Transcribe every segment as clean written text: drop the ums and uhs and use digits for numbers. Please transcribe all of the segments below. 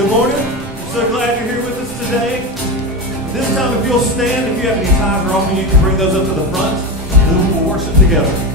Good morning. We're so glad you're here with us today. This time, if you'll stand, if you have any tithes or offering, you can bring those up to the front, and then we'll worship together.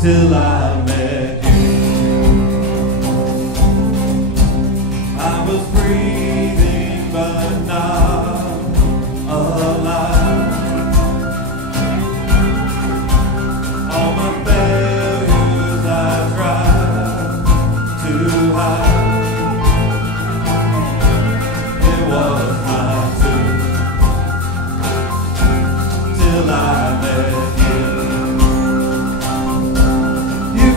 Till I met you, I was breathing but not alive. All my failures I tried to hide. It was my tomb till I met you.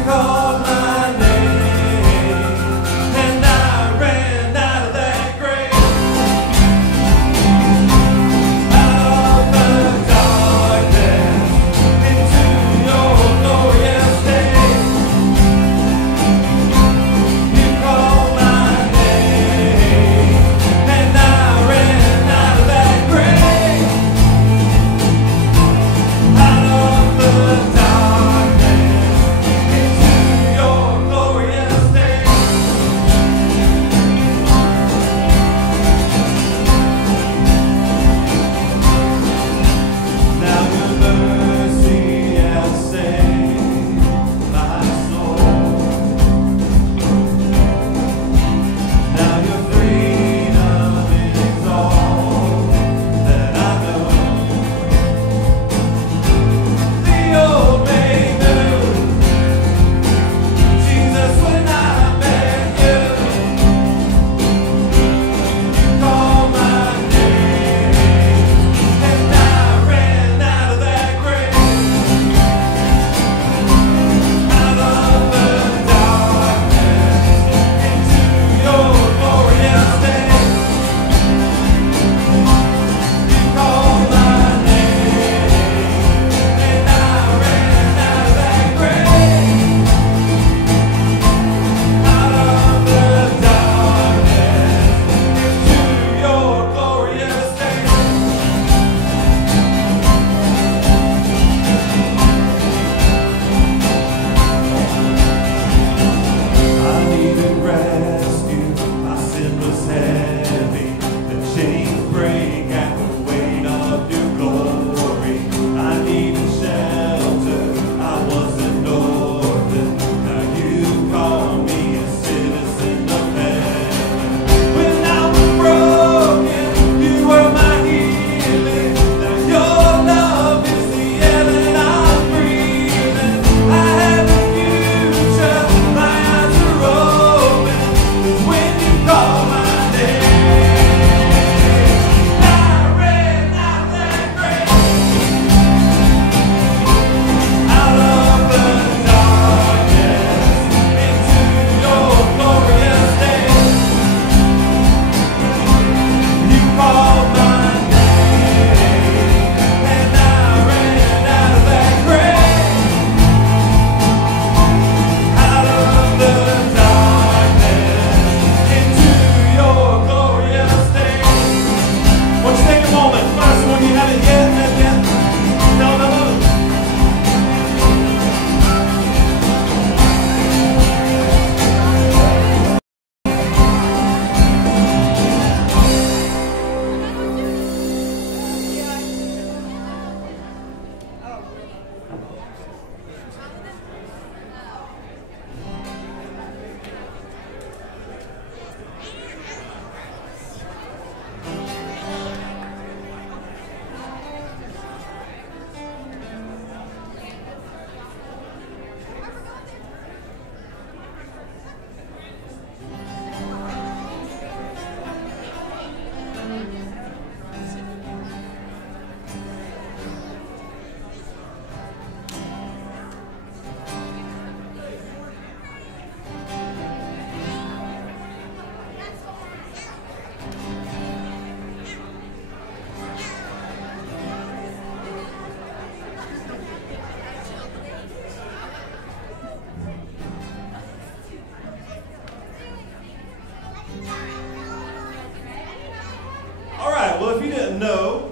know,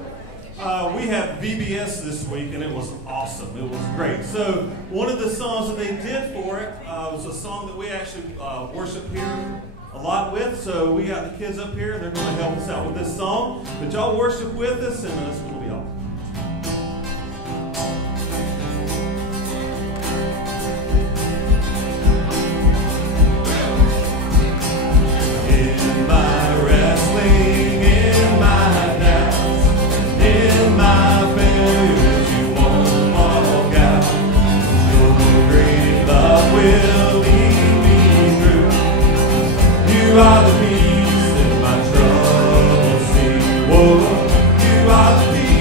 we had VBS this week, and it was awesome. It was great. So one of the songs that they did for it was a song that we actually worship here a lot with. So we got the kids up here. They're going to help us out with this song. But y'all worship with us, and it's going to be awesome. In my wrestling, in my doubts, in my failures, you won't walk out. Your great love will lead me through. You are the peace in my troubled sea. Whoa, you are the peace.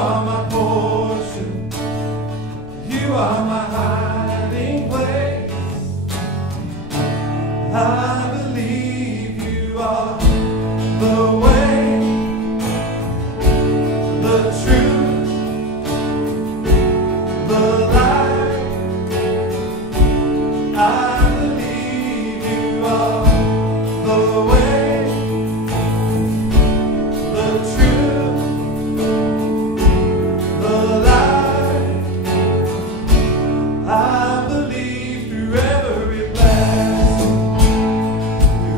are my portion. You are my hiding place. I believe you are the way, the truth, the light. I believe you are the way, the truth, the light. I believe through every blessing,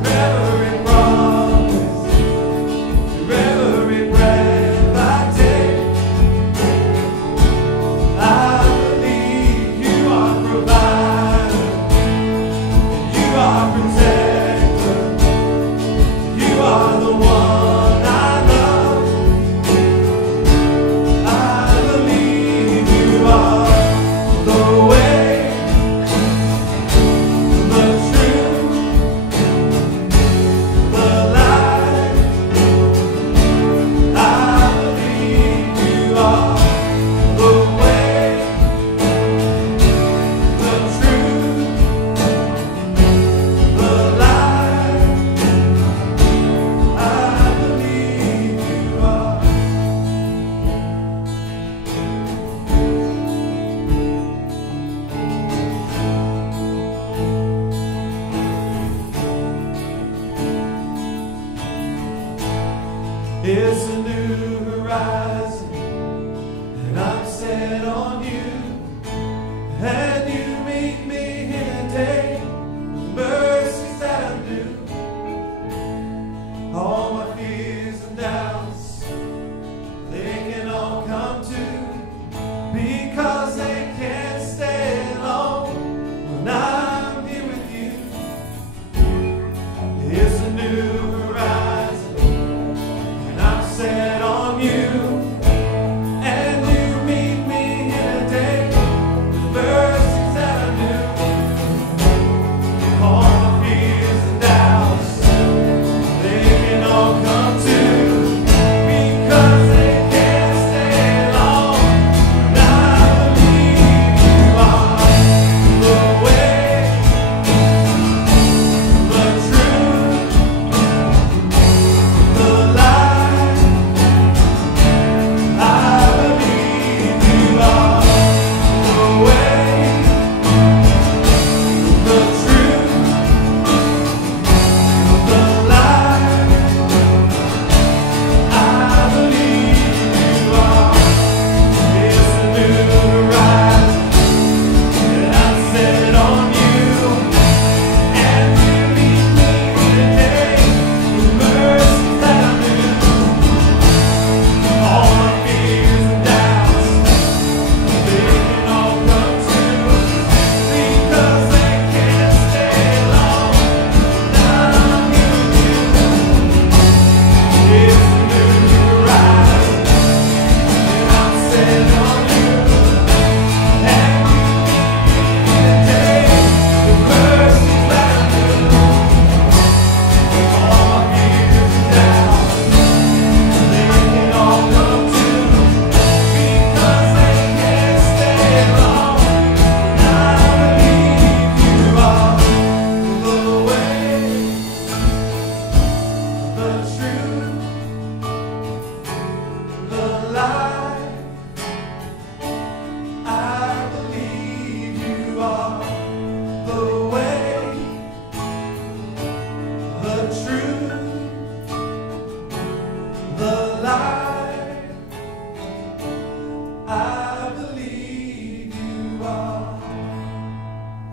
through every promise, through every breath I take. I believe you are provider, you are protector, you are the one I love. I believe you are the way, the truth, the light. I believe you are the way, the truth, the light. I believe you are. It's a new horizon, and I'm set on you, and you meet me in a day with mercies that are new. All my fears and doubts, they can all come to, because they can't stay long when I'm here with you. It's a new horizon, and I'm set on you, and you meet me in a day with mercies that are new. All my fears and doubts, they can all come to, because they can't stay long. And I believe you are the way, the truth, the light. I believe you are the way, the truth, the light. I believe you are. It's a new horizon, and I'm set on you, and you meet me today with mercies that are new. All my fears and doubts, they can all come true, because they can't stay long. I'm here with you. It's a new horizon, and I'm set on you, and you meet me today with mercies that are new. All my fears and doubts, they can all come true, because they can't stay long. I believe you are the way, the truth, the light. I believe you are the way, the truth, the light. I believe you are.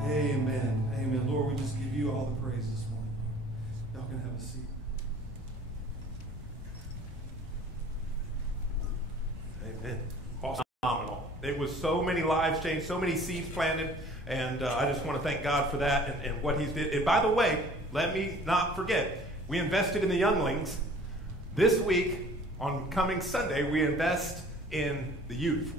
Amen. Amen. Lord, we just give you all the praise this morning. Y'all can have a seat. Amen. Awesome. Phenomenal. It was so many lives changed, so many seeds planted, and I just want to thank God for that and what He's did. And by the way, let me not forget, we invested in the younglings. This week, on coming Sunday, we invest in the youth.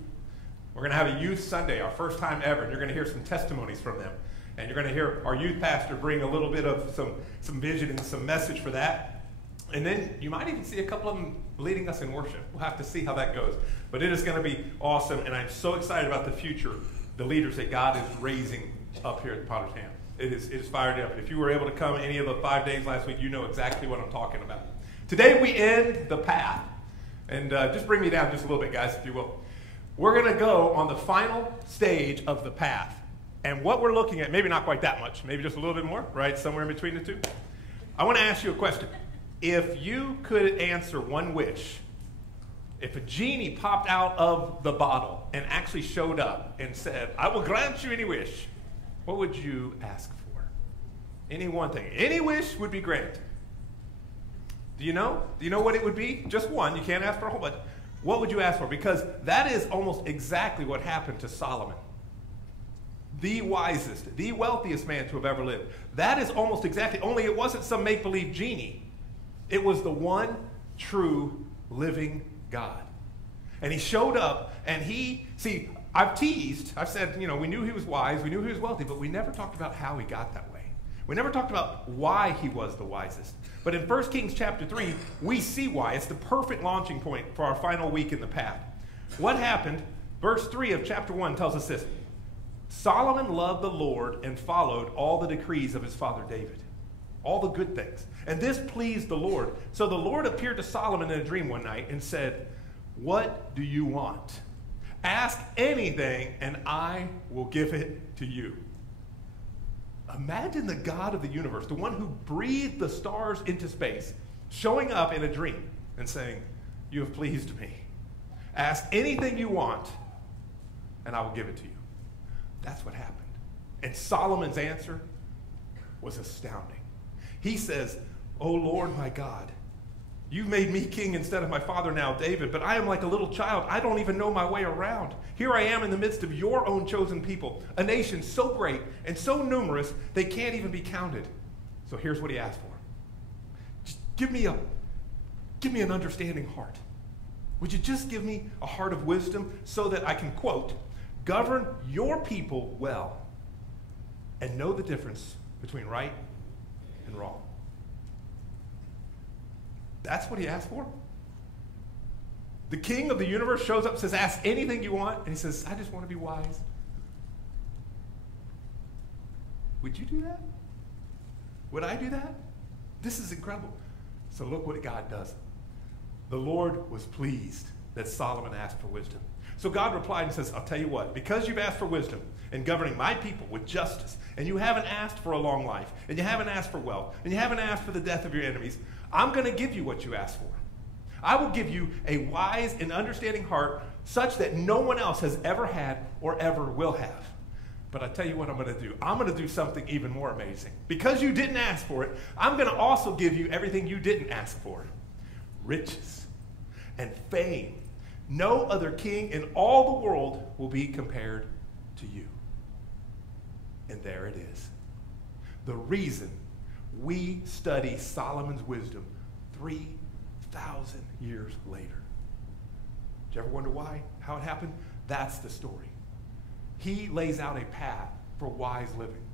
We're going to have a youth Sunday, our first time ever, and you're going to hear some testimonies from them. And you're going to hear our youth pastor bring a little bit of some vision and some message for that. And then you might even see a couple of them leading us in worship. We'll have to see how that goes. But it is going to be awesome, and I'm so excited about the future, the leaders that God is raising up here at Potter's Hand. It is fired up. If you were able to come any of the 5 days last week, you know exactly what I'm talking about. Today we end the path. And just bring me down just a little bit, guys, if you will. We're going to go on the final stage of the path. And what we're looking at, maybe not quite that much, maybe just a little bit more, right? Somewhere in between the two. I want to ask you a question. If you could answer one wish, if a genie popped out of the bottle and actually showed up and said, I will grant you any wish, what would you ask for? Any one thing. Any wish would be granted. Do you know? Do you know what it would be? Just one. You can't ask for a whole bunch. What would you ask for? Because that is almost exactly what happened to Solomon. The wisest, the wealthiest man to have ever lived. That is almost exactly, only it wasn't some make-believe genie. It was the one true living God. And he showed up, and I've teased, I've said, we knew he was wise, we knew he was wealthy, but we never talked about how he got that way. We never talked about why he was the wisest. But in 1 Kings chapter 3, we see why. It's the perfect launching point for our final week in the path. What happened? Verse 3 of chapter 1 tells us this. Solomon loved the Lord and followed all the decrees of his father David. All the good things. And this pleased the Lord. So the Lord appeared to Solomon in a dream one night and said, what do you want? Ask anything and I will give it to you. Imagine the God of the universe, the one who breathed the stars into space, showing up in a dream and saying, you have pleased me. Ask anything you want and I will give it to you. That's what happened. And Solomon's answer was astounding. He says, O Lord my God, you've made me king instead of my father now, David, but I am like a little child. I don't even know my way around. Here I am in the midst of your own chosen people, a nation so great and so numerous they can't even be counted. So here's what he asked for. Just give me an understanding heart. Would you just give me a heart of wisdom so that I can, quote, govern your people well and know the difference between right and wrong. That's what he asked for. The king of the universe shows up and says, ask anything you want. And he says, I just want to be wise. Would you do that? Would I do that? This is incredible. So look what God does. The Lord was pleased that Solomon asked for wisdom. So God replied and says, I'll tell you what, because you've asked for wisdom in governing my people with justice, and you haven't asked for a long life, and you haven't asked for wealth, and you haven't asked for the death of your enemies, I'm going to give you what you asked for. I will give you a wise and understanding heart such that no one else has ever had or ever will have. But I tell you what I'm going to do. I'm going to do something even more amazing. Because you didn't ask for it, I'm going to also give you everything you didn't ask for. Riches and fame. No other king in all the world will be compared to you. And there it is. The reason we study Solomon's wisdom 3,000 years later. Did you ever wonder why? How it happened? That's the story. He lays out a path for wise living.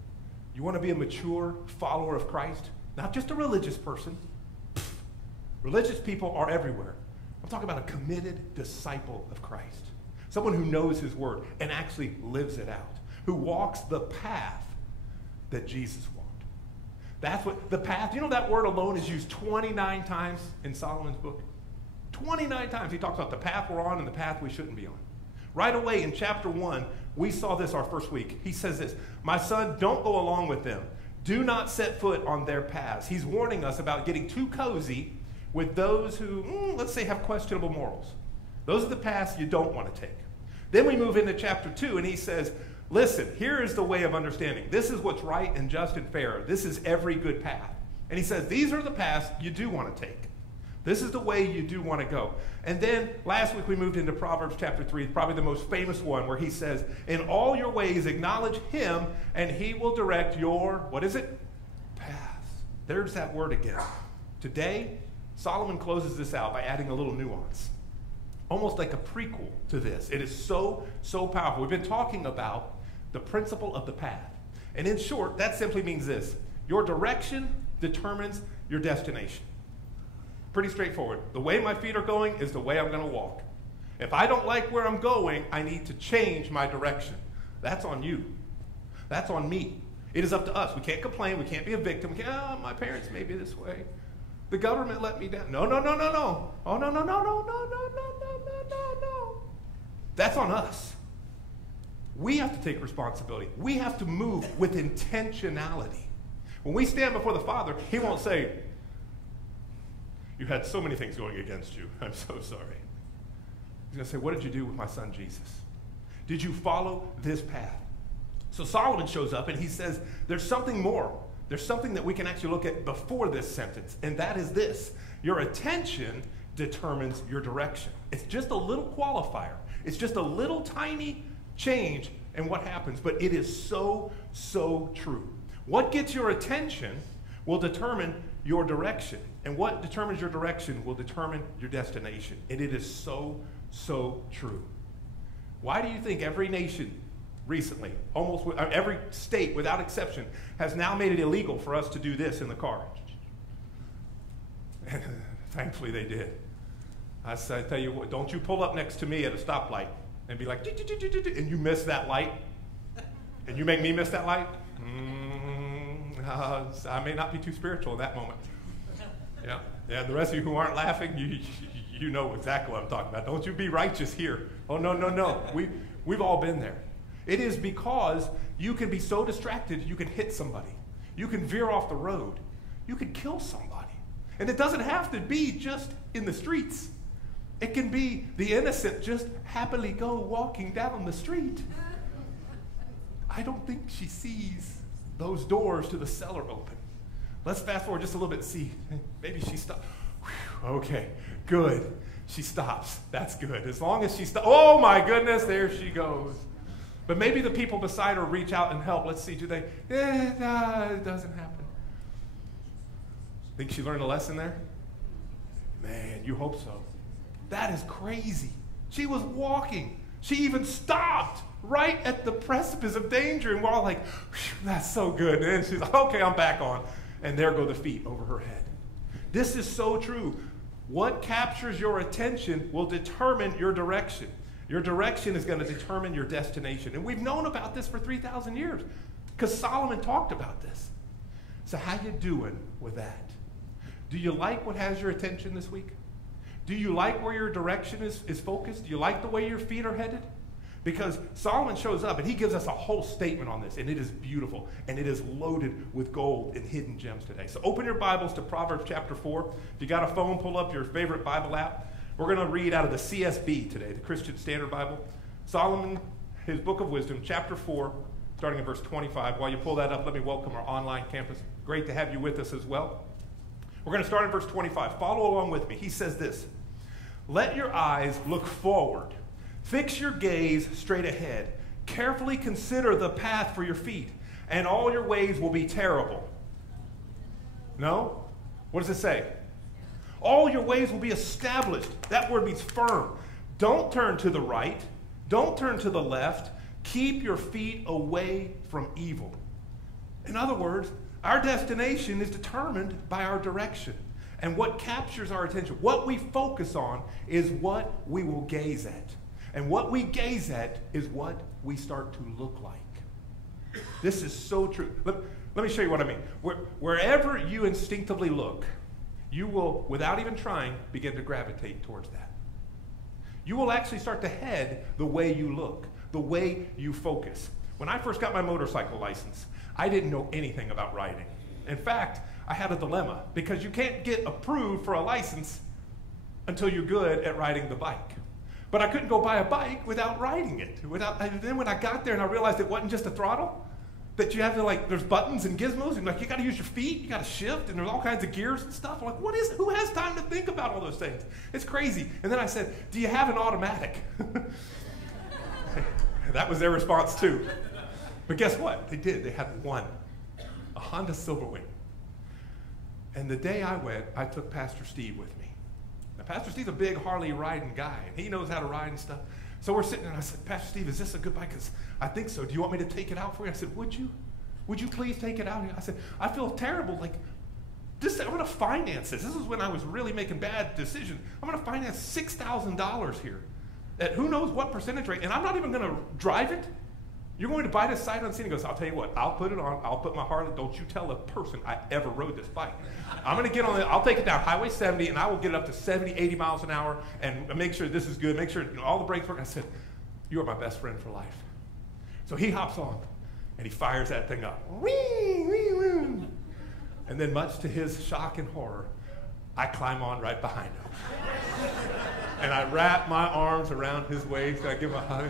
You want to be a mature follower of Christ? Not just a religious person. Religious people are everywhere. I'm talking about a committed disciple of Christ. Someone who knows his word and actually lives it out. Who walks the path that Jesus walked. That's what the path, you know that word alone is used 29 times in Solomon's book? 29 times he talks about the path we're on and the path we shouldn't be on. Right away in chapter 1, we saw this our first week. He says this, my son, don't go along with them. Do not set foot on their paths. He's warning us about getting too cozy with those who, let's say, have questionable morals. Those are the paths you don't want to take. Then we move into chapter 2, and he says, listen, here is the way of understanding. This is what's right and just and fair. This is every good path. And he says, these are the paths you do want to take. This is the way you do want to go. And then last week we moved into Proverbs chapter 3, probably the most famous one, where he says, in all your ways acknowledge him, and he will direct your, what is it? Paths. There's that word again. Today, Solomon closes this out by adding a little nuance. Almost like a prequel to this. It is so, so powerful. We've been talking about the principle of the path. And in short, that simply means this. Your direction determines your destination. Pretty straightforward. The way my feet are going is the way I'm going to walk. If I don't like where I'm going, I need to change my direction. That's on you. That's on me. It is up to us. We can't complain. We can't be a victim. We can't, oh, my parents made me this way. The government let me down. No, no, no, no, no. Oh, no, no, no, no, no, no, no, no, no, no, no. That's on us. We have to take responsibility. We have to move with intentionality. When we stand before the Father, he won't say, you had so many things going against you. I'm so sorry. He's going to say, what did you do with my son Jesus? Did you follow this path? So Solomon shows up and he says, there's something more. There's something that we can actually look at before this sentence, and that is this. Your attention determines your direction. It's just a little qualifier. It's just a little tiny change in what happens, but it is so, so true. What gets your attention will determine your direction, and what determines your direction will determine your destination, and it is so, so true. Why do you think every nation recently, almost every state without exception, has now made it illegal for us to do this in the car? Thankfully they did. I tell you what, don't you pull up next to me at a stoplight and be like, and you miss that light, and you make me miss that light? I may not be too spiritual in that moment. Yeah. The rest of you who aren't laughing, you know exactly what I'm talking about. Don't you be righteous here. Oh, no, no, no. We've all been there. It is because you can be so distracted, you can hit somebody. You can veer off the road. You can kill somebody. And it doesn't have to be just in the streets. It can be the innocent just happily go walking down the street. I don't think she sees those doors to the cellar open. Let's fast forward just a little bit and see. Maybe she stopped. Okay, good. She stops. That's good. As long as she stops. Oh my goodness, there she goes. But maybe the people beside her reach out and help. Let's see, do they? No, it doesn't happen. Think she learned a lesson there? Man, you hope so. That is crazy. She was walking. She even stopped right at the precipice of danger, and we're all like, that's so good. And then she's like, okay, I'm back on. And there go the feet over her head. This is so true. What captures your attention will determine your direction. Your direction is going to determine your destination. And we've known about this for 3,000 years because Solomon talked about this. So how you doing with that? Do you like what has your attention this week? Do you like where your direction is focused? Do you like the way your feet are headed? Because Solomon shows up and he gives us a whole statement on this, and it is beautiful, and it is loaded with gold and hidden gems today. So open your Bibles to Proverbs chapter 4. If you got a phone, pull up your favorite Bible app. We're going to read out of the CSB today, the Christian Standard Bible. Solomon, his book of wisdom, chapter 4, starting in verse 25. While you pull that up, let me welcome our online campus. Great to have you with us as well. We're going to start in verse 25. Follow along with me. He says this, let your eyes look forward. Fix your gaze straight ahead. Carefully consider the path for your feet, and all your ways will be terrible. No? What does it say? All your ways will be established. That word means firm. Don't turn to the right. Don't turn to the left. Keep your feet away from evil. In other words, our destination is determined by our direction. And what captures our attention, what we focus on, is what we will gaze at. And what we gaze at is what we start to look like. This is so true. Let me show you what I mean. Wherever you instinctively look, you will, without even trying, begin to gravitate towards that. You will actually start to head the way you look, the way you focus. When I first got my motorcycle license, I didn't know anything about riding. In fact, I had a dilemma because you can't get approved for a license until you're good at riding the bike. But I couldn't go buy a bike without riding it. And then when I got there and I realized it wasn't just a throttle, that you have to, like, there's buttons and gizmos, and like you got to use your feet, you got to shift, and there's all kinds of gears and stuff. I'm like, who has time to think about all those things? It's crazy. And then I said, do you have an automatic? That was their response too. But guess what? They did. They had one, a Honda Silverwing. And the day I went, I took Pastor Steve with me. Now, Pastor Steve's a big Harley riding guy, and he knows how to ride and stuff. So we're sitting there, and I said, Pastor Steve, is this a good bike? Because I think so. Do you want me to take it out for you? I said, would you? Would you please take it out? I said, I feel terrible. Like, I'm going to finance this. This is when I was really making bad decisions. I'm going to finance $6,000 here at who knows what percentage rate, and I'm not even going to drive it. You're going to buy this sight unseen. He goes, I'll tell you what, I'll put it on. I'll put my Harley. Don't you tell a person I ever rode this bike. I'm going to get on it. I'll take it down Highway 70, and I will get it up to 70, 80 miles an hour and make sure this is good, make sure all the brakes work. I said, you are my best friend for life. So he hops on, and he fires that thing up. Whee, whee, whee. And then much to his shock and horror, I climb on right behind him. And I wrap my arms around his waist, and I give him a hug.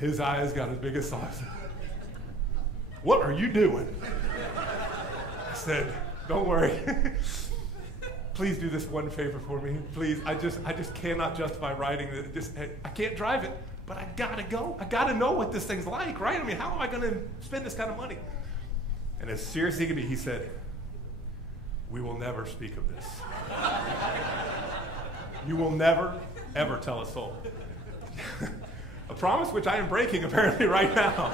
His eyes got as big as saucers. What are you doing? I said, don't worry. Please do this one favor for me. Please, I just cannot justify riding this. I can't drive it, but I gotta go. I gotta know what this thing's like, right? I mean, how am I gonna spend this kind of money? And as serious as he could be, he said, we will never speak of this. You will never, ever tell a soul. A promise which I am breaking apparently right now.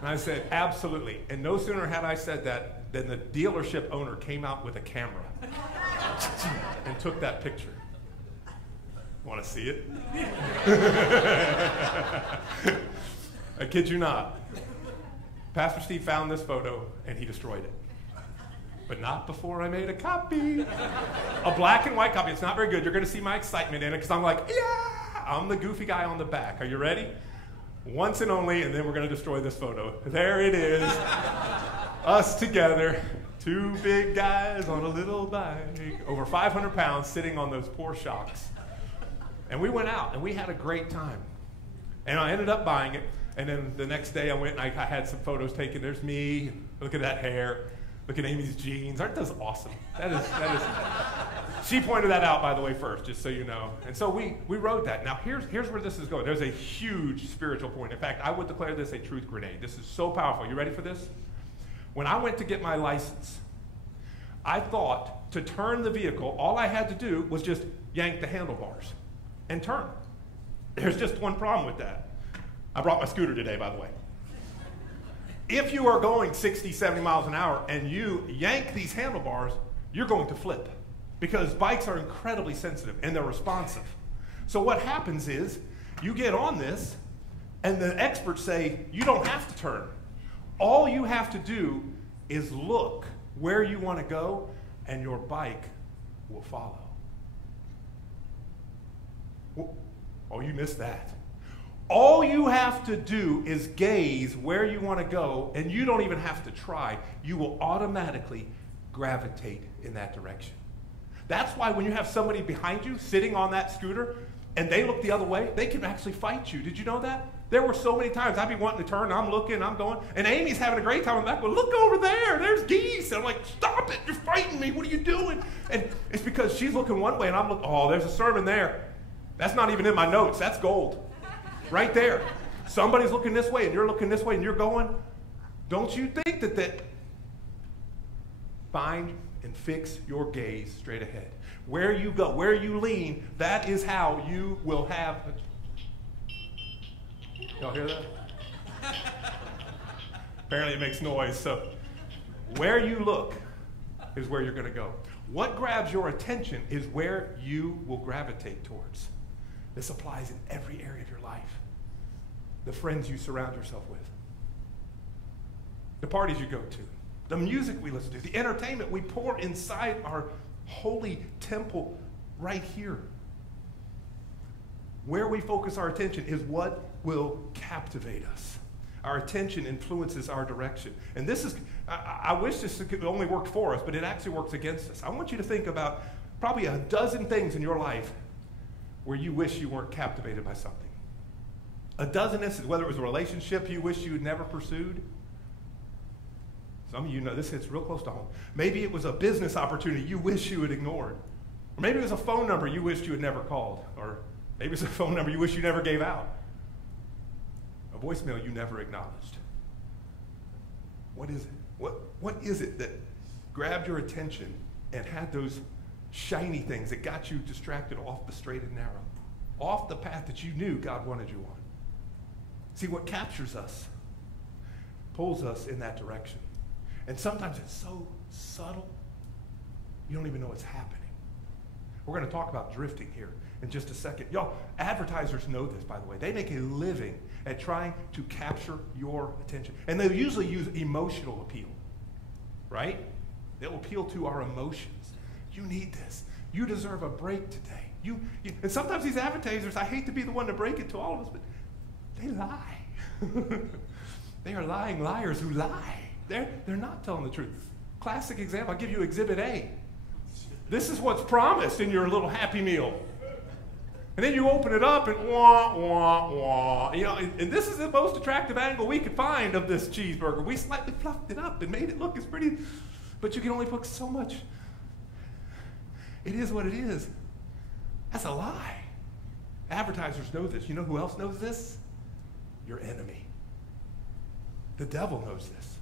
And I said, absolutely. And no sooner had I said that than the dealership owner came out with a camera and took that picture. Want to see it? I kid you not. Pastor Steve found this photo and he destroyed it. But not before I made a copy. A black and white copy. It's not very good. You're going to see my excitement in it because I'm like, yeah! I'm the goofy guy on the back. Are you ready? Once and only, and then we're going to destroy this photo. There it is. Us together. Two big guys on a little bike. Over 500 pounds sitting on those poor shocks. And we went out, and we had a great time. And I ended up buying it. And then the next day I went and I had some photos taken. There's me. Look at that hair. Look at Amy's jeans. Aren't those awesome? That is. She pointed that out, by the way, first, just so you know. And so we rode that. Now, here's where this is going. There's a huge spiritual point. In fact, I would declare this a truth grenade. This is so powerful. You ready for this? When I went to get my license, I thought to turn the vehicle, all I had to do was just yank the handlebars and turn. There's just one problem with that. I brought my scooter today, by the way. If you are going 60, 70 miles an hour and you yank these handlebars, you're going to flip because bikes are incredibly sensitive and they're responsive. So what happens is you get on this and the experts say you don't have to turn. All you have to do is look where you want to go and your bike will follow. Oh, you missed that. All you have to do is gaze where you want to go, and you don't even have to try. You will automatically gravitate in that direction. That's why when you have somebody behind you sitting on that scooter, and they look the other way, they can actually fight you. Did you know that? There were so many times I'd be wanting to turn, I'm looking, I'm going, and Amy's having a great time in the back. Well, look over there, there's geese. And I'm like, stop it, you're fighting me, what are you doing? And it's because she's looking one way, and I'm looking, oh, there's a sermon there. That's not even in my notes, that's gold. Right there. Somebody's looking this way and you're looking this way and you're going. Don't you think that find and fix your gaze straight ahead. Where you go, where you lean, that is how you will have. Y'all hear that? Apparently it makes noise. So where you look is where you're going to go. What grabs your attention is where you will gravitate towards. This applies in every area of your life. The friends you surround yourself with, the parties you go to, the music we listen to, the entertainment we pour inside our holy temple right here. Where we focus our attention is what will captivate us. Our attention influences our direction. And this is, I wish this could only work for us, but it actually works against us. I want you to think about probably a dozen things in your life where you wish you weren't captivated by something. A dozen instances, whether it was a relationship you wish you had never pursued. Some of you know this hits real close to home. Maybe it was a business opportunity you wish you had ignored. Or maybe it was a phone number you wished you had never called. Or maybe it's a phone number you wish you never gave out. A voicemail you never acknowledged. What is it? What is it that grabbed your attention and had those shiny things that got you distracted off the straight and narrow, off the path that you knew God wanted you on? See, what captures us pulls us in that direction. And sometimes it's so subtle, You don't even know what's happening. We're going to talk about drifting here in just a second. Y'all, advertisers know this, by the way. They make a living at trying to capture your attention. And they usually use emotional appeal, right? They'll appeal to our emotions. You need this. You deserve a break today. And sometimes these advertisers, I hate to be the one to break it to all of us, but they lie. They are lying liars who lie. They're not telling the truth. Classic example, I'll give you Exhibit A. This is what's promised in your little Happy Meal. And then you open it up and wah, wah, wah. You know, and this is the most attractive angle we could find of this cheeseburger. We slightly fluffed it up and made it look as pretty, but you can only put so much. It is what it is. That's a lie. Advertisers know this. You know who else knows this? Your enemy. The devil knows this.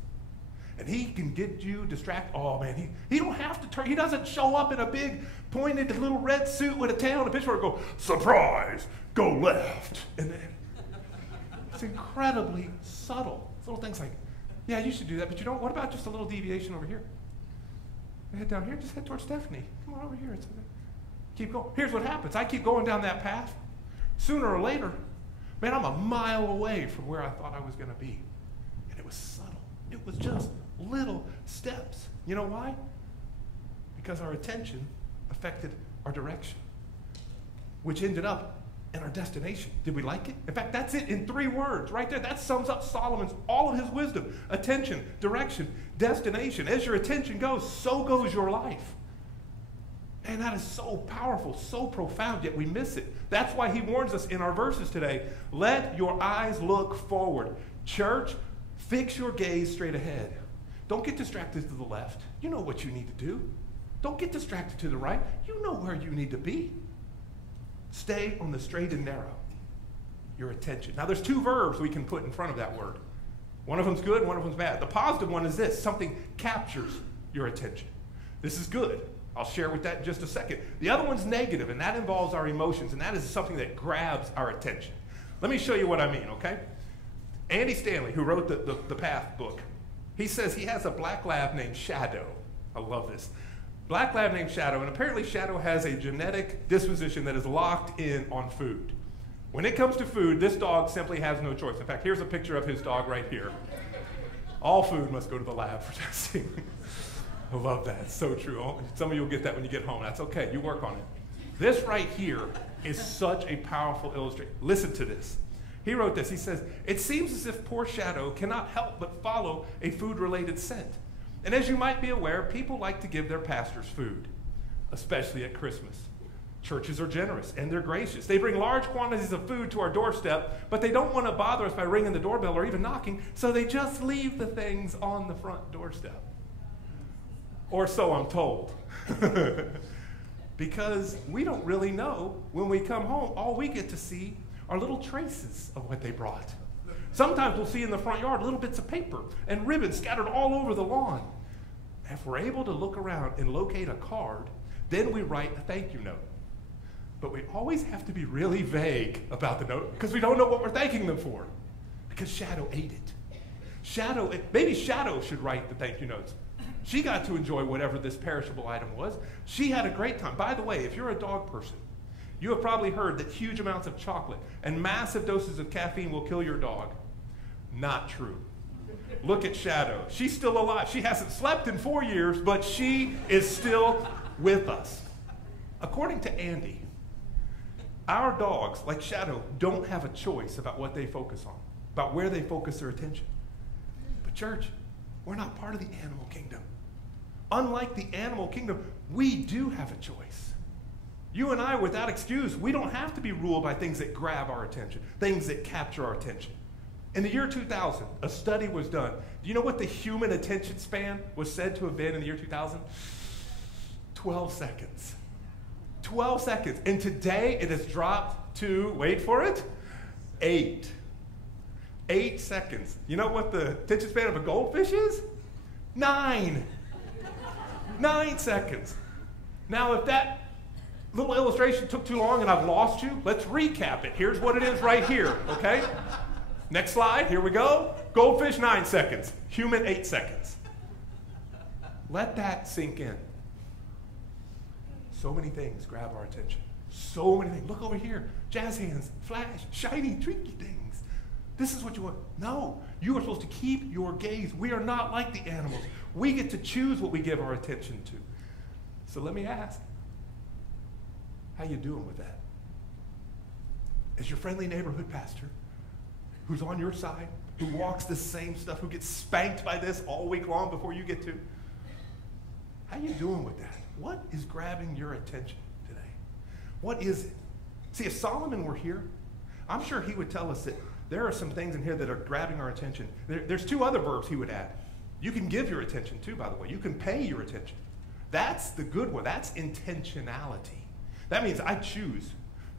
And he can get you distracted. Oh man, he don't have to turn. He doesn't show up in a big pointed little red suit with a tail and a pitchfork and go, surprise, go left. And then it's incredibly subtle. It's little things like, yeah, you should do that, but you don't. What about just a little deviation over here? Head down here, just head towards Stephanie. Come on over here. It's okay. Keep going. Here's what happens. I keep going down that path. Sooner or later, man, I'm a mile away from where I thought I was going to be. And it was subtle. It was just little steps. You know why? Because our attention affected our direction, which ended up in our destination. Did we like it? In fact, that's it in 3 words right there. That sums up Solomon's, all of his wisdom. Attention, direction, destination. As your attention goes, so goes your life. And that is so powerful, so profound, yet we miss it. That's why he warns us in our verses today. Let your eyes look forward. Church, fix your gaze straight ahead. Don't get distracted to the left. You know what you need to do. Don't get distracted to the right. You know where you need to be. Stay on the straight and narrow. Your attention. Now there's 2 verbs we can put in front of that word. One of them's good, one of them's bad. The positive one is this. Something captures your attention. This is good. I'll share with that in just a second. The other one's negative, and that involves our emotions, and that is something that grabs our attention. Let me show you what I mean, okay? Andy Stanley, who wrote the Path book, he says he has a black lab named Shadow. I love this. Black lab named Shadow, and apparently Shadow has a genetic disposition that is locked in on food. When it comes to food, this dog simply has no choice. In fact, here's a picture of his dog right here. All food must go to the lab for testing. I love that. It's so true. Some of you will get that when you get home. That's okay. You work on it. This right here is such a powerful illustration. Listen to this. He wrote this. He says, it seems as if poor Shadow cannot help but follow a food-related scent. And as you might be aware, people like to give their pastors food, especially at Christmas. Churches are generous and they're gracious. They bring large quantities of food to our doorstep, but they don't want to bother us by ringing the doorbell or even knocking, so they just leave the things on the front doorstep. Or so I'm told. Because we don't really know when we come home. All we get to see are little traces of what they brought. Sometimes we'll see in the front yard little bits of paper and ribbons scattered all over the lawn. If we're able to look around and locate a card, then we write a thank you note. But we always have to be really vague about the note because we don't know what we're thanking them for. Because Shadow ate it. Maybe Shadow should write the thank you notes. She got to enjoy whatever this perishable item was. She had a great time. By the way, if you're a dog person, you have probably heard that huge amounts of chocolate and massive doses of caffeine will kill your dog. Not true. Look at Shadow. She's still alive. She hasn't slept in 4 years, but she is still with us. According to Andy, our dogs, like Shadow, don't have a choice about what they focus on, about where they focus their attention. But church, we're not part of the animal kingdom. Unlike the animal kingdom, we do have a choice. You and I, without excuse, we don't have to be ruled by things that grab our attention, things that capture our attention. In the year 2000, a study was done. Do you know what the human attention span was said to have been in the year 2000? 12 seconds. 12 seconds. And today it has dropped to, wait for it, 8. 8 seconds. You know what the attention span of a goldfish is? 9. 9 seconds. Now, if that little illustration took too long and I've lost you, let's recap it. Here's what it is right here, okay? Next slide, here we go. Goldfish, 9 seconds. Human, 8 seconds. Let that sink in. So many things grab our attention. So many things. Look over here. Jazz hands, flash, shiny, trinky things. This is what you want. No, you are supposed to keep your gaze. We are not like the animals. We get to choose what we give our attention to. So let me ask, how you doing with that? As your friendly neighborhood pastor, who's on your side, who walks the same stuff, who gets spanked by this all week long before you get to, how you doing with that? What is grabbing your attention today? What is it? See, if Solomon were here, I'm sure he would tell us that there are some things in here that are grabbing our attention. There's two other verbs he would add. You can give your attention too, by the way. You can pay your attention. That's the good one. That's intentionality. That means I choose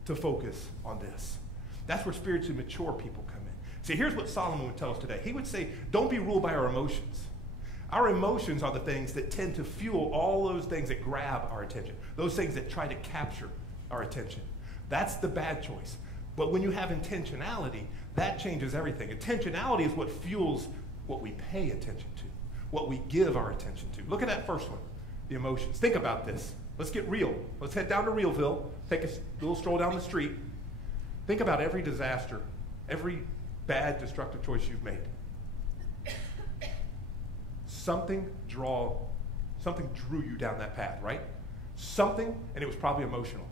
to focus on this. That's where spiritually mature people come in. See, here's what Solomon would tell us today. He would say, don't be ruled by our emotions. Our emotions are the things that tend to fuel all those things that grab our attention, those things that try to capture our attention. That's the bad choice. But when you have intentionality, that changes everything. Intentionality is what fuels what we pay attention to, what we give our attention to. Look at that first one, the emotions. Think about this. Let's get real. Let's head down to Realville, take a little stroll down the street. Think about every disaster, every bad, destructive choice you've made. Something drew you down that path, right? Something, and it was probably emotional.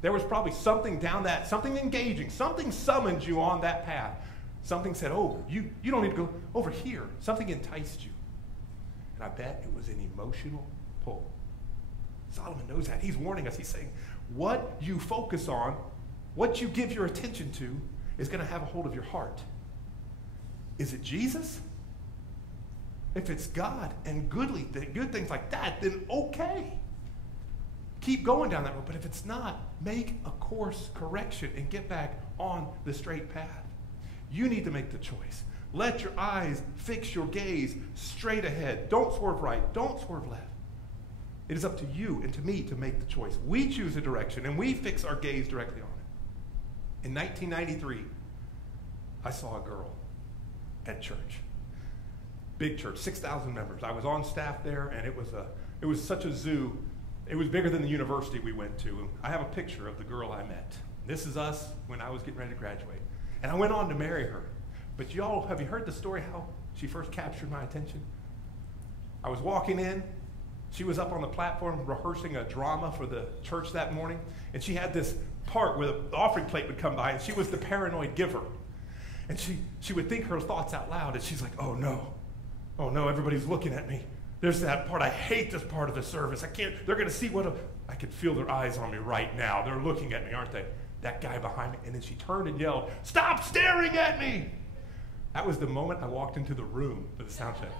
There was probably something down that, something engaging, something summoned you on that path. Something said, oh, you don't need to go over here. Something enticed you. And I bet it was an emotional pull. Solomon knows that. He's warning us. He's saying, what you focus on, what you give your attention to, is going to have a hold of your heart. Is it Jesus? If it's God and good things like that, then okay. Keep going down that road. But if it's not, make a course correction and get back on the straight path. You need to make the choice. Let your eyes fix your gaze straight ahead. Don't swerve right. Don't swerve left. It is up to you and to me to make the choice. We choose a direction and we fix our gaze directly on it. In 1993, I saw a girl at church. Big church, 6,000 members. I was on staff there, and it was such a zoo. It was bigger than the university we went to. I have a picture of the girl I met. This is us when I was getting ready to graduate. And I went on to marry her. But y'all, have you heard the story how she first captured my attention? I was walking in. She was up on the platform rehearsing a drama for the church that morning. And she had this part where the offering plate would come by, and she was the paranoid giver. And she would think her thoughts out loud, and she's like, oh no, everybody's looking at me. There's that part, I hate this part of the service. They're going to see I can feel their eyes on me right now. They're looking at me, aren't they? That guy behind me. And then she turned and yelled, stop staring at me. That was the moment I walked into the room for the sound check.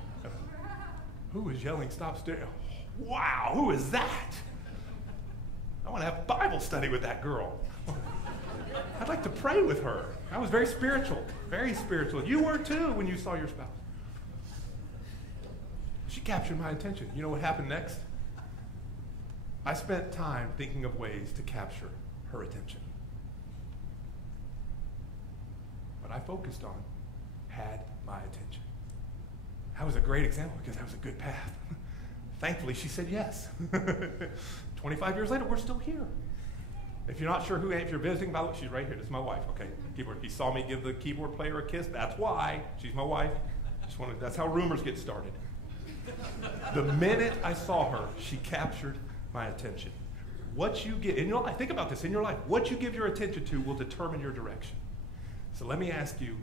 Who was yelling, stop staring? Wow, who is that? I want to have Bible study with that girl. I'd like to pray with her. I was very spiritual, very spiritual. You were too when you saw your spouse. She captured my attention. You know what happened next? I spent time thinking of ways to capture her attention. What I focused on had my attention. That was a great example because that was a good path. Thankfully, she said yes. 25 years later, we're still here. If you're not sure if you're visiting, by the way, she's right here. This is my wife, okay? Keyboard. He saw me give the keyboard player a kiss. That's why. She's my wife. That's how rumors get started. The minute I saw her, she captured my attention. What you get in your life, think about this in your life. What you give your attention to will determine your direction. So let me ask you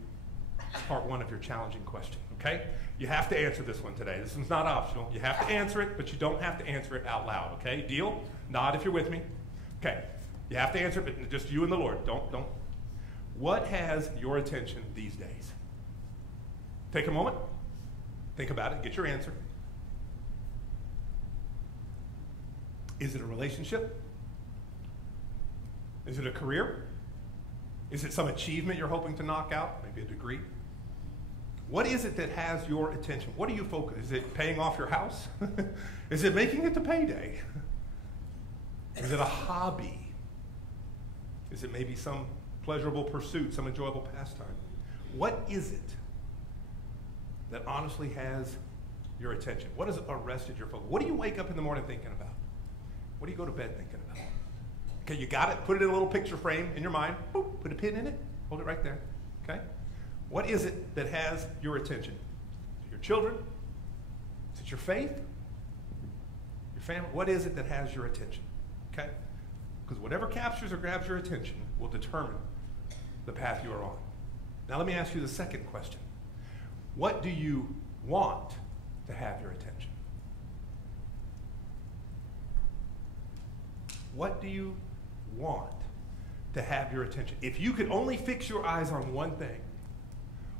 part one of your challenging question, okay? You have to answer this one today. This one's not optional. You have to answer it, but you don't have to answer it out loud, okay? Deal? Nod if you're with me. Okay. You have to answer it, but just you and the Lord. Don't. What has your attention these days? Take a moment. Think about it. Get your answer. Is it a relationship? Is it a career? Is it some achievement you're hoping to knock out? Maybe a degree? What is it that has your attention? What do you focus? Is it paying off your house? Is it making it to payday? Is it a hobby? Is it maybe some pleasurable pursuit, some enjoyable pastime? What is it that honestly has your attention? What has arrested your focus? What do you wake up in the morning thinking about? What do you go to bed thinking about? Okay, you got it. Put it in a little picture frame in your mind. Boop, put a pin in it. Hold it right there. Okay? What is it that has your attention? Is it your children? Is it your faith? Your family? What is it that has your attention? Okay? Because whatever captures or grabs your attention will determine the path you are on. Now let me ask you the second question. What do you want to have your attention? What do you want to have your attention? If you could only fix your eyes on one thing,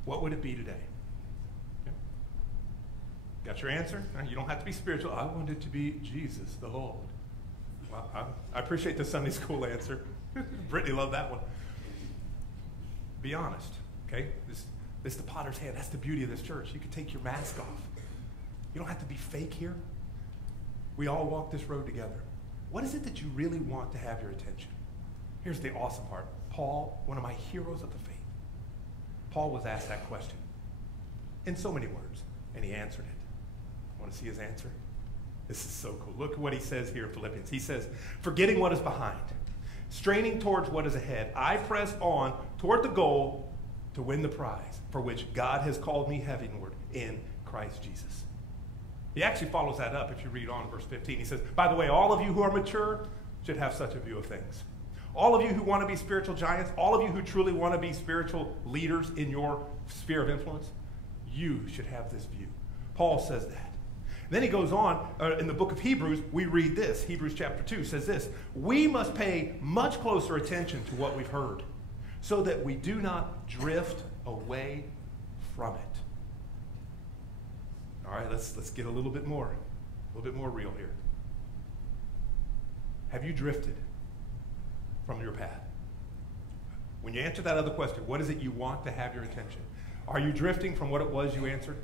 what would it be today? Okay. Got your answer? You don't have to be spiritual. I want it to be Jesus, the Lord. Well, I appreciate the Sunday school answer. Brittany loved that one. Be honest, okay? This is the potter's hand. That's the beauty of this church. You can take your mask off. You don't have to be fake here. We all walk this road together. What is it that you really want to have your attention? Here's the awesome part. Paul, one of my heroes of the faith, Paul was asked that question in so many words, and he answered it. Want to see his answer? This is so cool. Look at what he says here in Philippians. He says, forgetting what is behind, straining towards what is ahead, I press on toward the goal to win the prize for which God has called me heavenward in Christ Jesus. He actually follows that up if you read on verse 15. He says, by the way, all of you who are mature should have such a view of things. All of you who want to be spiritual giants, all of you who truly want to be spiritual leaders in your sphere of influence, you should have this view. Paul says that. Then he goes on, in the book of Hebrews, we read this. Hebrews chapter 2 says this, we must pay much closer attention to what we've heard so that we do not drift away from it. All right, let's get a little bit more real here. Have you drifted from your path? When you answer that other question, what is it you want to have your attention? Are you drifting from what it was you answered?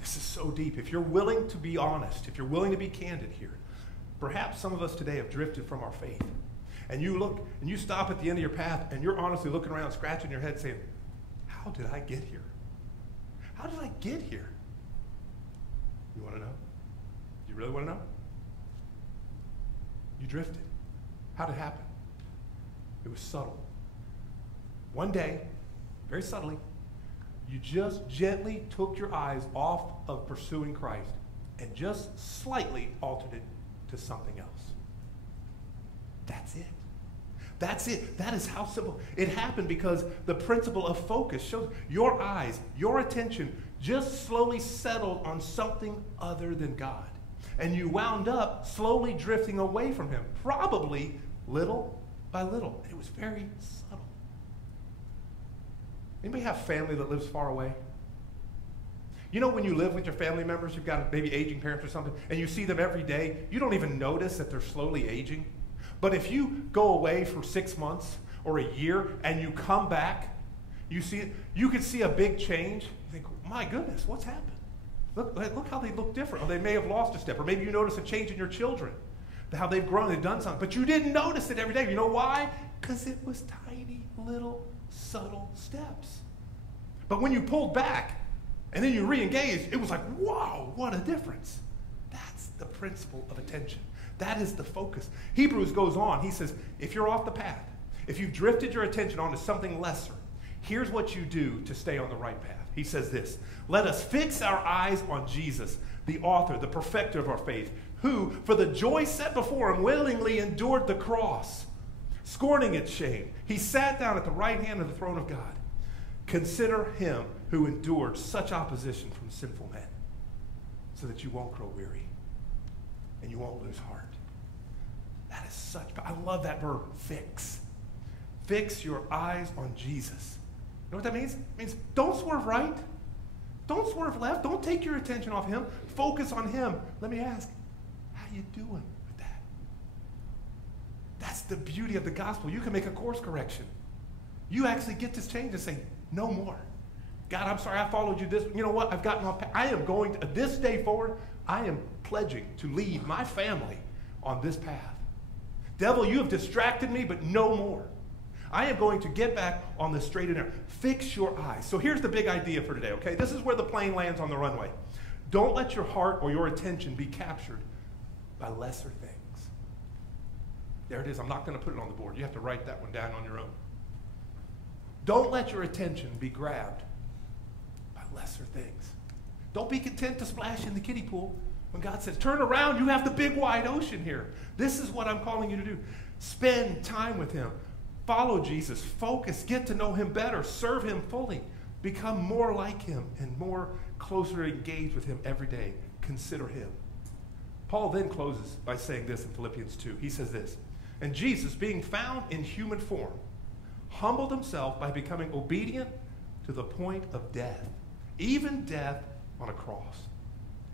This is so deep. If you're willing to be honest, if you're willing to be candid here, perhaps some of us today have drifted from our faith. And you look and you stop at the end of your path and you're honestly looking around, scratching your head saying, how did I get here? How did I get here? You want to know? You really want to know? You drifted. How did it happen? It was subtle. One day, very subtly, you just gently took your eyes off of pursuing Christ and just slightly altered it to something else. That's it. That's it. That is how simple. It happened because the principle of focus shows your eyes, your attention just slowly settled on something other than God. And you wound up slowly drifting away from him, probably little by little. It was very subtle. Anybody have family that lives far away? You know when you live with your family members, you've got maybe aging parents or something, and you see them every day, you don't even notice that they're slowly aging. But if you go away for 6 months or a year and you come back, you could see a big change. You think, my goodness, what's happened? Look how they look different. Or they may have lost a step. Or maybe you notice a change in your children, how they've grown, they've done something. But you didn't notice it every day. You know why? Because it was tiny, little, subtle steps. But when you pulled back and then you re-engaged, it was like, wow, what a difference. That's the principle of attention. That is the focus. Hebrews goes on. He says, if you're off the path, if you've drifted your attention onto something lesser, here's what you do to stay on the right path. He says this, let us fix our eyes on Jesus, the author, the perfecter of our faith, who, for the joy set before him, willingly endured the cross, scorning its shame. He sat down at the right hand of the throne of God. Consider him who endured such opposition from sinful men, so that you won't grow weary and you won't lose heart. That is such, I love that verb, fix. Fix your eyes on Jesus. You know what that means? It means don't swerve right. Don't swerve left. Don't take your attention off him. Focus on him. Let me ask, how you doing with that? That's the beauty of the gospel. You can make a course correction. You actually get this change and say, no more. God, I'm sorry I followed you this. You know what? I've gotten off. I am going to, this day forward, I am pledging to lead my family on this path. Devil, you have distracted me, but no more. I am going to get back on the straight and narrow. Fix your eyes. So here's the big idea for today, okay? This is where the plane lands on the runway. Don't let your heart or your attention be captured by lesser things. There it is. I'm not going to put it on the board. You have to write that one down on your own. Don't let your attention be grabbed by lesser things. Don't be content to splash in the kiddie pool when God says, turn around, you have the big wide ocean here. This is what I'm calling you to do. Spend time with him. Follow Jesus. Focus. Get to know him better. Serve him fully. Become more like him and more closer engaged with him every day. Consider him. Paul then closes by saying this in Philippians 2. He says this, and Jesus, being found in human form, humbled himself by becoming obedient to the point of death, even death on a cross.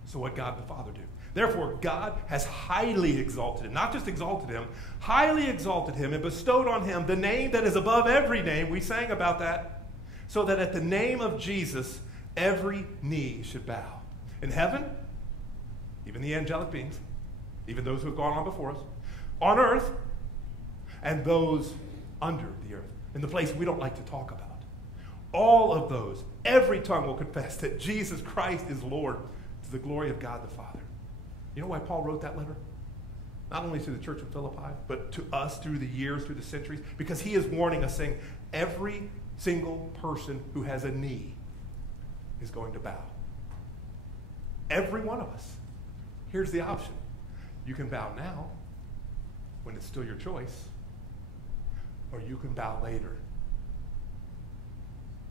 So what God the Father do? Therefore, God has highly exalted him, not just exalted him, highly exalted him and bestowed on him the name that is above every name. We sang about that. So that at the name of Jesus, every knee should bow. In heaven, even the angelic beings, even those who have gone on before us, on earth, and those under the earth, in the place we don't like to talk about. All of those, every tongue will confess that Jesus Christ is Lord to the glory of God the Father. You know why Paul wrote that letter? Not only to the church of Philippi, but to us through the years, through the centuries, because he is warning us, saying every single person who has a knee is going to bow. Every one of us. Here's the option. You can bow now, when it's still your choice, or you can bow later.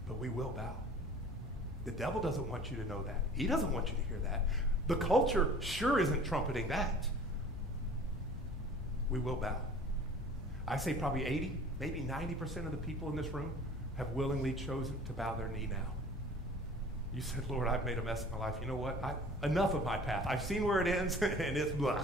But we will bow. The devil doesn't want you to know that. He doesn't want you to hear that. The culture sure isn't trumpeting that. We will bow. I say probably 80, maybe 90% of the people in this room have willingly chosen to bow their knee now. You said, Lord, I've made a mess of my life. You know what? Enough of my path. I've seen where it ends, and it's blah.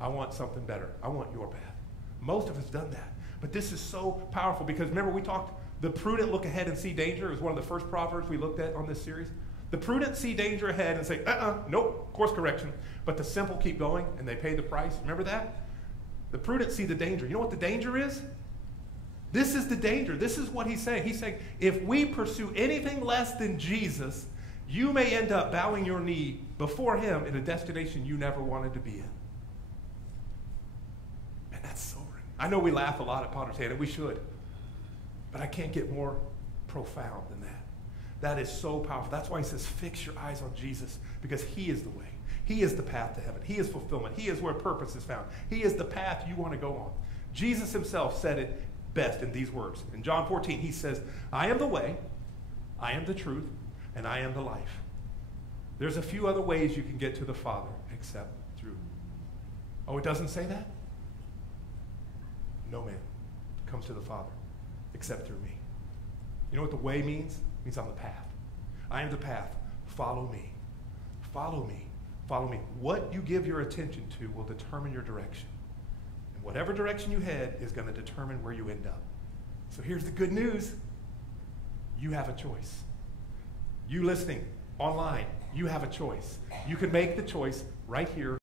I want something better. I want your path. Most of us done that. But this is so powerful because remember we talked, the prudent look ahead and see danger. It was one of the first proverbs we looked at on this series. The prudent see danger ahead and say, nope, course correction. But the simple keep going and they pay the price. Remember that? The prudent see the danger. You know what the danger is? This is the danger. This is what he's saying. He's saying, if we pursue anything less than Jesus, you may end up bowing your knee before him in a destination you never wanted to be in. And that's sobering. I know we laugh a lot at Potter's Hand, and we should. But I can't get more profound than that. That is so powerful. That's why he says, fix your eyes on Jesus, because he is the way. He is the path to heaven. He is fulfillment. He is where purpose is found. He is the path you want to go on. Jesus himself said it best in these words. In John 14, he says, I am the way, I am the truth, and I am the life. There's a few other ways you can get to the Father except through. Oh, it doesn't say that? No man comes to the Father except through me. You know what the way means? It means I'm the path. I am the path. Follow me. Follow me. Follow me. What you give your attention to will determine your direction. And whatever direction you head is going to determine where you end up. So here's the good news. You have a choice. You listening online, you have a choice. You can make the choice right here.